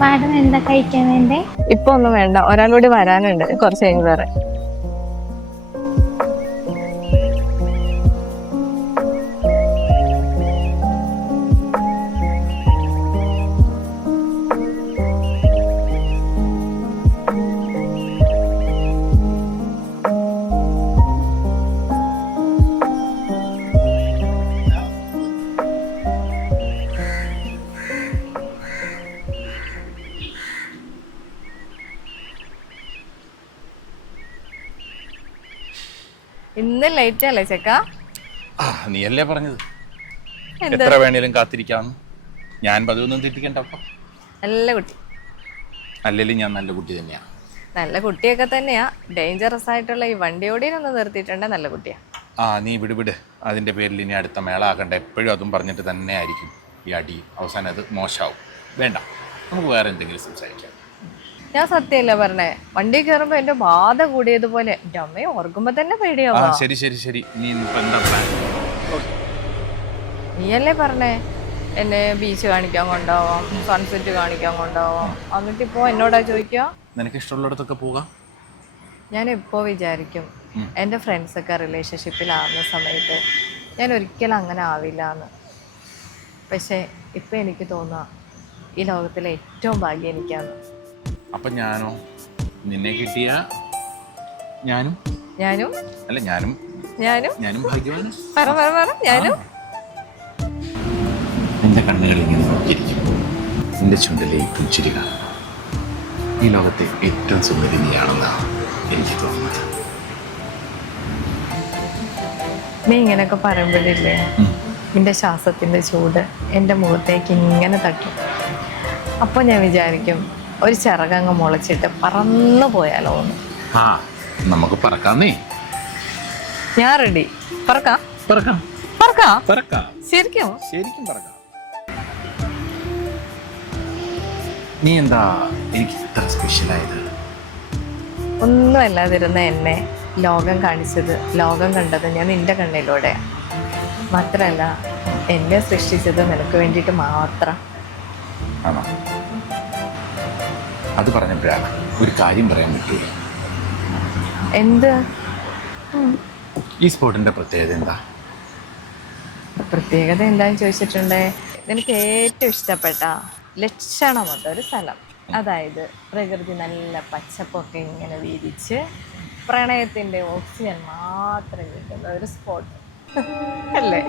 Madam എന്താ കഴിക്കാൻ വേണ്ടേ? ഇപ്പൊ ഒന്നും വേണ്ട, ഒരാളൂടി വരാനുണ്ട്, കുറച്ച് കഴിഞ്ഞ് വേറെ. ഇന്ന് ലേറ്റ് അല്ലേ ചെക്ക? നീയല്ലേ പറഞ്ഞത് എത്ര വേണേലും കാത്തിരിക്കാന്ന്. ഞാൻ പതിവൊന്നും തെറ്റിക്കണ്ട. നല്ല കുട്ടി. അല്ലെങ്കിൽ ഞാൻ നല്ല കുട്ടി തന്നെയാ. നല്ല കുട്ടിയൊക്കെ തന്നെയാ. ഡേഞ്ചറസ് ആയിട്ടുള്ള ഈ വണ്ടി ഓടിയൊന്ന് നിർത്തിയിട്ടുണ്ട്. നല്ല കുട്ടിയാ. നീ വിട്. അതിന്റെ പേരിൽ ഇനി അടുത്ത മേള ആക്കണ്ട. എപ്പോഴും അതും പറഞ്ഞിട്ട് തന്നെ ആയിരിക്കും ഈ അടി. അവസാനം അത് മോശമാവും. വേണ്ട, നമുക്ക് വേറെ എന്തെങ്കിലും സംസാരിക്കാം. ഞാൻ സത്യമല്ല പറഞ്ഞേ, വണ്ടി കയറുമ്പോ എന്റെ ബാധ കൂടിയതുപോലെ എന്റെ അമ്മയെ ഓർക്കുമ്പോ തന്നെ പേടിയാവാ. ശരി. നീ എന്താ പ്ലാൻ? നീയല്ലേ പറഞ്ഞേ എന്നെ ബീച്ച് കാണിക്കാൻ കൊണ്ടാവാം, സൺസെറ്റ് കാണിക്കാൻ കൊണ്ടാവാം. എന്നിട്ട് ഇപ്പോ എന്നോടാ ചോദിക്കുക നിനക്ക് ഇഷ്ടമുള്ളിടത്തൊക്കെ പോകാം. ഞാൻ എപ്പോ വിചാരിക്കും എൻ്റെ ഫ്രണ്ട്സൊക്കെ റിലേഷൻഷിപ്പിലാവുന്ന സമയത്ത് ഞാൻ ഒരിക്കലും അങ്ങനെ ആവില്ല എന്ന്. പക്ഷെ ഇപ്പൊ എനിക്ക് തോന്നുക ഈ ലോകത്തിലെ ഏറ്റവും ഭാഗ്യം എനിക്കാണ്. അപ്പൊ ഞാനോ? നിന്നെ കിട്ടിയ ഞാനും ഭാഗ്യവാനും. പറ ഞാനും. എന്റെ കണ്ണുകളിൽ ഇങ്ങനെ നോക്കിയിരിക്കും. എന്റെ ചുണ്ടിലെ ഈ പുഞ്ചിരി കാണും. ഈ ലോകത്തെ ഏറ്റവും സുന്ദരി നീയാണെന്നാണ് എനിക്ക് തോന്നുന്നത്. നീ ഇങ്ങനെയൊക്കെ പറയുമ്പോഴില്ലേ നിന്റെ ശ്വാസത്തിന്റെ ചൂട് എൻ്റെ മുഖത്തേക്ക് ഇങ്ങനെ തട്ടും. അപ്പോൾ ഞാൻ വിചാരിക്കും ഒരു ചിറകങ്ങ് മുളച്ചിട്ട് പറന്നു പോയാലോ എന്ന്. നമുക്ക് പറക്കാന്നേ. ഞാൻ റെഡി. പറക്കാം. ശരിക്കും പറക്കാം. നീ എന്താ എനിക്ക് ഇത്ര സ്പെഷ്യലായത്? ഒന്നും അല്ലാതിരുന്ന എന്നെ ലോകം കാണിച്ചത്, ലോകം കണ്ടത് ഞാൻ നിന്റെ കണ്ണിലൂടെ. മാത്രമല്ല എന്നെ സൃഷ്ടിച്ചത് നിനക്ക് വേണ്ടിയിട്ട് മാത്രം. ആണോ? അത് പറഞ്ഞപ്പോഴാണ് ഒരു കാര്യം പറയാൻ പറ്റൂല. എന്ത്? ഈ സ്പോട്ടിന്റെ പ്രത്യേകത എന്താ? പ്രത്യേകത എന്താന്ന് ചോദിച്ചിട്ടുണ്ടേ, എനിക്ക് ഏറ്റവും ഇഷ്ടപ്പെട്ട ലക്ഷണമൊത്ത ഒരു സ്ഥലം. അതായത് പ്രകൃതി നല്ല പച്ചപ്പൊക്കെ ഇങ്ങനെ വീതിച്ച് പ്രണയത്തിൻ്റെ ഓക്സിജൻ മാത്രം കിട്ടുന്ന ഒരു സ്പോട്ട് അല്ലേ?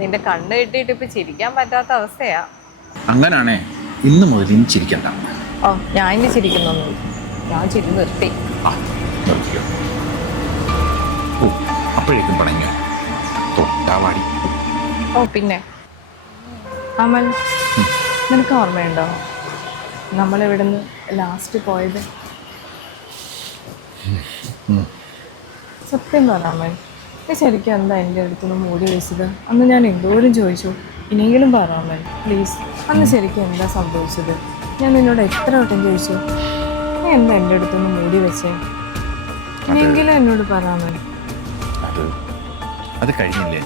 നിന്റെ കണ്ണ് കിട്ടിയിട്ട് ഇപ്പൊ ചിരിക്കാൻ പറ്റാത്ത അവസ്ഥയാ. അങ്ങനാണേ ഇന്ന് മുതൽ ഇനി ചിരിക്കണ്ട. ഞാൻ ഇനി ചിരിക്കുന്നൊന്നും, ഞാൻ ചിരി നിർത്തി. അപ്പോഴേക്കും പണഞ്ഞു തൊട്ടാവാടി. പിന്നെ അമൽ, നിനക്ക് ഓർമ്മയുണ്ടോ നമ്മളിവിടുന്ന് ലാസ്റ്റ് പോയത്? സത്യം പറ അമൽ, നീ ശരിക്കും എന്താ എൻ്റെ അടുത്തുനിന്ന് മൂടി വെച്ചത്? അന്ന് ഞാൻ എന്തോരം ചോദിച്ചു. ഇനിയെങ്കിലും പറ അമൽ പ്ലീസ്. അന്ന് ശരിക്കും എന്താ സംഭവിച്ചത്? ഞാൻ നിന്നോട് എത്ര വട്ടം ചോദിച്ചു, നീ എന്താ എൻ്റെ അടുത്തുനിന്ന് മൂടി വെച്ചേ? ഇനിയെങ്കിലും എന്നോട് പറ അമൽ. അത് കഴിഞ്ഞില്ലേ?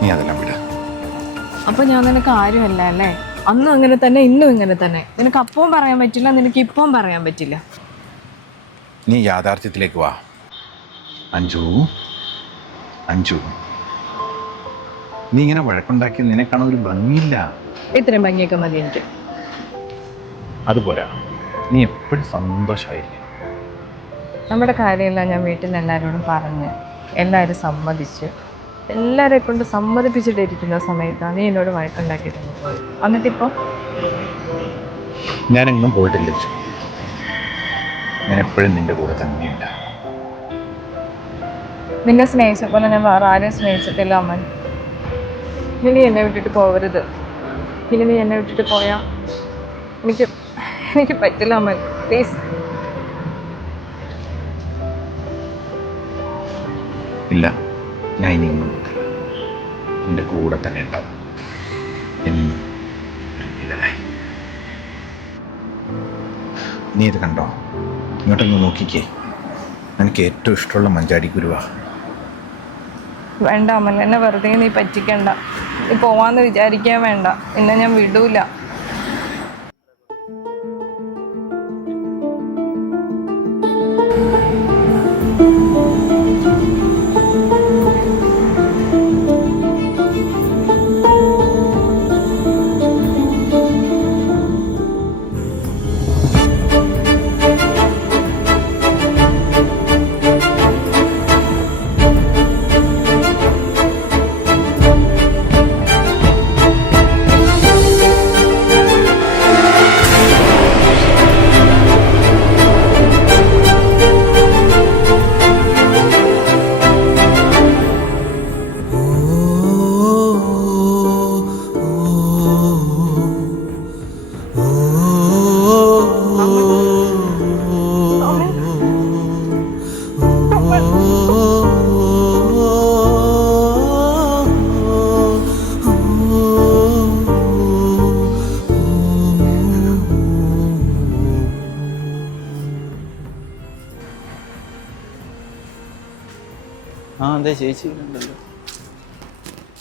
നീ അതെല്ലാം വിട. അപ്പൊ ഞാൻ നിനക്ക് ആരുമല്ല അല്ലേ? അന്നും അങ്ങനെ തന്നെ, ഇന്നും ഇങ്ങനെ തന്നെ. നിനക്ക് അപ്പവും പറയാൻ പറ്റില്ല, നിനക്ക് ഇപ്പവും പറയാൻ പറ്റില്ല. നീ യാഥാർത്ഥ്യത്തിലേക്ക് വാ അഞ്ജു. നീ ഇങ്ങനെ വഴക്കുണ്ടാക്കി നിന്നെ കാണാൻ ഒരു ഭംഗിയില്ല. ഇത്രയും ഭംഗിയൊക്കെ മതി എനിക്ക്. അതുപോരാ, നീ എപ്പോഴും സന്തോഷമായിരിക്കും. നമ്മുടെ കാര്യമെല്ലാം ഞാൻ വീട്ടിൽ എല്ലാവരോടും പറഞ്ഞ് എല്ലാവരും സമ്മതിച്ച് എല്ലാവരെ കൊണ്ട് സമ്മതിപ്പിച്ചിട്ടിരിക്കുന്ന സമയത്താണ് നീ എന്നോട് വഴക്കുണ്ടാക്കിയിട്ടുണ്ട് പോയി. എന്നിട്ടിപ്പോ ഞാനെങ്ങും പോയിട്ടില്ല. ഞാൻ എപ്പോഴും നിന്റെ കൂടെ തന്നെയുണ്ട്. നിന്നെ സ്നേഹിച്ചപ്പോൾ ഞാൻ വേറെ ആരെയും സ്നേഹിച്ചിട്ടില്ല അമ്മൻ. ഇനി എന്നെ വിട്ടിട്ട് പോകരുത്. ഇനി നീ എന്നെ വിട്ടിട്ട് പോയാ എനിക്ക് പറ്റില്ല അമ്മൻ, പ്ലീസ്. ഇല്ല, ഞാൻ ഇനി നിന്റെ കൂടെ തന്നെ ഉണ്ടാവും. നീ ഇത് കണ്ടോ? ഇങ്ങോട്ടൊന്ന് നോക്കിക്കേ. എനിക്ക് ഏറ്റവും ഇഷ്ടമുള്ള മഞ്ചാടി കുരുവാ. വേണ്ട അമൽ, എന്നെ വെറുതെ നീ പറ്റിക്കണ്ട. നീ പോവാന്ന് വിചാരിക്കാൻ വേണ്ട, നിന്നെ ഞാൻ വിടൂല. ആ അതെ ചേച്ചി ഉണ്ടല്ലോ.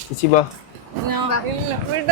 ചേച്ചി ബാ. വിട